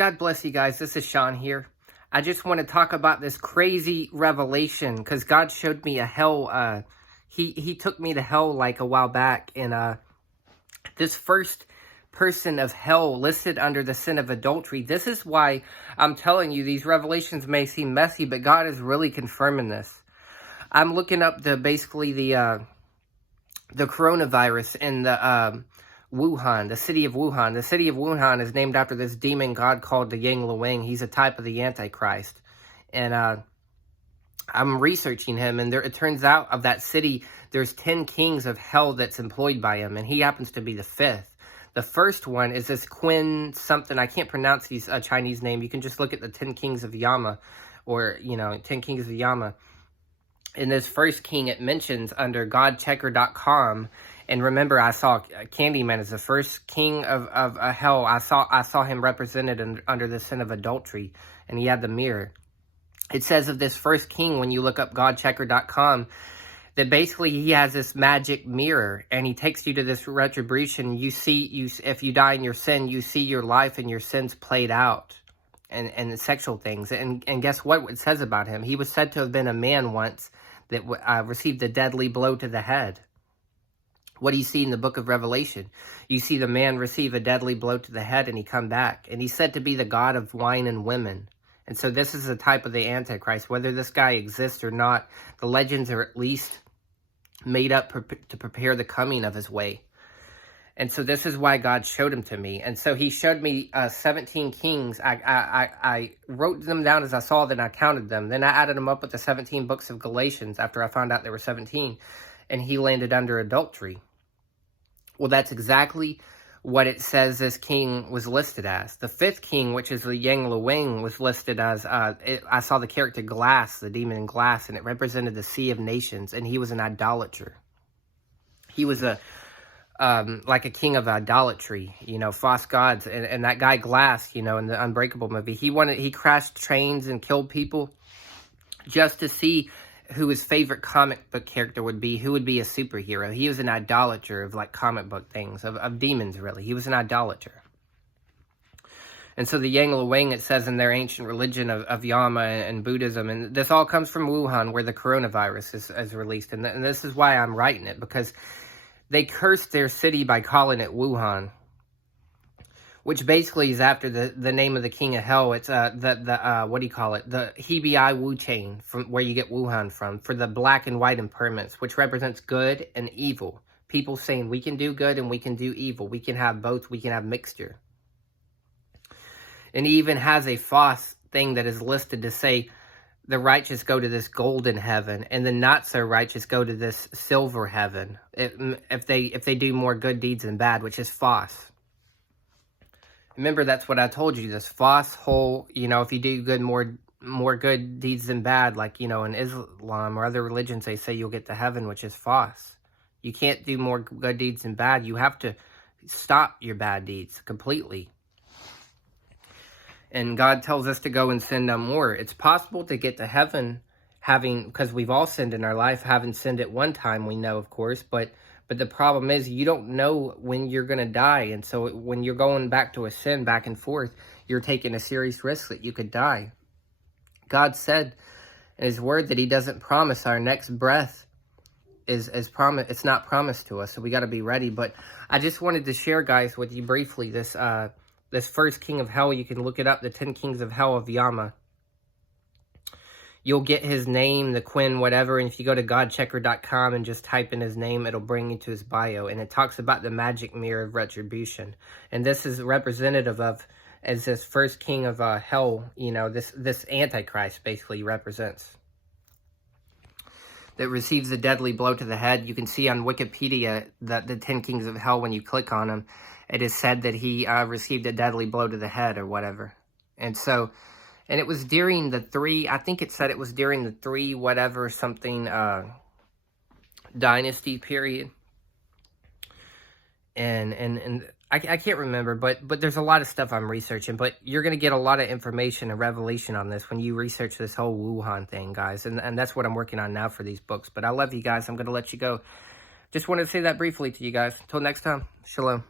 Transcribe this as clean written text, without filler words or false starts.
God bless you guys. This is Sean here. I just want to talk about this crazy revelation because God showed me a hell. He took me to hell like a while back, and this first person of hell listed under the sin of adultery. This is why I'm telling you these revelations may seem messy, but God is really confirming this. I'm looking up basically the coronavirus in the Wuhan, the city of Wuhan. The city of Wuhan is named after this demon god called the Yang Luang. He's a type of the Antichrist. And I'm researching him, and it turns out of that city, there's 10 kings of hell that's employed by him, and he happens to be the 5th. The first one is this Quinn something. I can't pronounce his Chinese name. You can just look at the 10 kings of Yama, or, 10 kings of Yama. In this first king, it mentions under godchecker.com. And remember, I saw Candyman as the first king of hell. I saw him represented under the sin of adultery, and he had the mirror. It says of this first king, when you look up godchecker.com, that basically he has this magic mirror, and he takes you to this retribution. If you die in your sin, you see your life and your sins played out, and the sexual things. And guess what it says about him? He was said to have been a man once that received a deadly blow to the head. What do you see in the book of Revelation? You see the man receive a deadly blow to the head and he come back. And he's said to be the god of wine and women. And so this is a type of the Antichrist. Whether this guy exists or not, the legends are at least made up to prepare the coming of his way. And so this is why God showed him to me. And so he showed me 17 kings. I wrote them down as I saw them, and I counted them. Then I added them up with the 17 books of Galatians after I found out there were 17. And he landed under adultery. Well, that's exactly what it says this king was listed as. The 5th king, which is the Yang Luang, was listed as, I saw the character Glass, the demon in Glass, and it represented the Sea of Nations, and he was an idolater. He was like a king of idolatry, false gods. And that guy Glass, in the Unbreakable movie, he crashed trains and killed people just to see who his favorite comic book character would be, who would be a superhero. He was an idolater of like comic book things, of demons really. He was an idolater. And so the Yang Luang, it says in their ancient religion of Yama and Buddhism, and this all comes from Wuhan where the coronavirus is released. And this is why I'm writing it, because they cursed their city by calling it Wuhan, which basically is after the name of the king of hell. It's what do you call it? The Hebei Wu chain, from where you get Wuhan from, for the black and white impermanence, which represents good and evil. People saying we can do good and we can do evil. We can have both. We can have mixture. And he even has a false thing that is listed to say the righteous go to this golden heaven and the not so righteous go to this silver heaven if they do more good deeds than bad, which is false. Remember, that's what I told you, this false whole, if you do good, more good deeds than bad, like, in Islam or other religions, they say you'll get to heaven, which is false. You can't do more good deeds than bad. You have to stop your bad deeds completely. And God tells us to go and sin no more. It's possible to get to heaven because we've all sinned in our life, having sinned at one time, we know, of course, but the problem is you don't know when you're going to die. And so when you're going back to a sin, back and forth, you're taking a serious risk that you could die. God said in his word that he doesn't promise our next breath is promise. It's not promised to us. So we got to be ready. But I just wanted to share, guys, with you briefly, this first king of hell. You can look it up, the 10 kings of hell of Yama. You'll get his name, the Quinn, whatever, and if you go to godchecker.com and just type in his name, it'll bring you to his bio, and it talks about the magic mirror of retribution. And this is representative of, as this first king of hell, this Antichrist basically represents. That receives a deadly blow to the head. You can see on Wikipedia that the 10 kings of hell, when you click on him, it is said that he received a deadly blow to the head or whatever. And so... And it was during the 3, I think it said it was during the 3 whatever something dynasty period. And I can't remember, but there's a lot of stuff I'm researching. But you're going to get a lot of information and revelation on this when you research this whole Wuhan thing, guys. And that's what I'm working on now for these books. But I love you guys. I'm going to let you go. Just wanted to say that briefly to you guys. Until next time, shalom.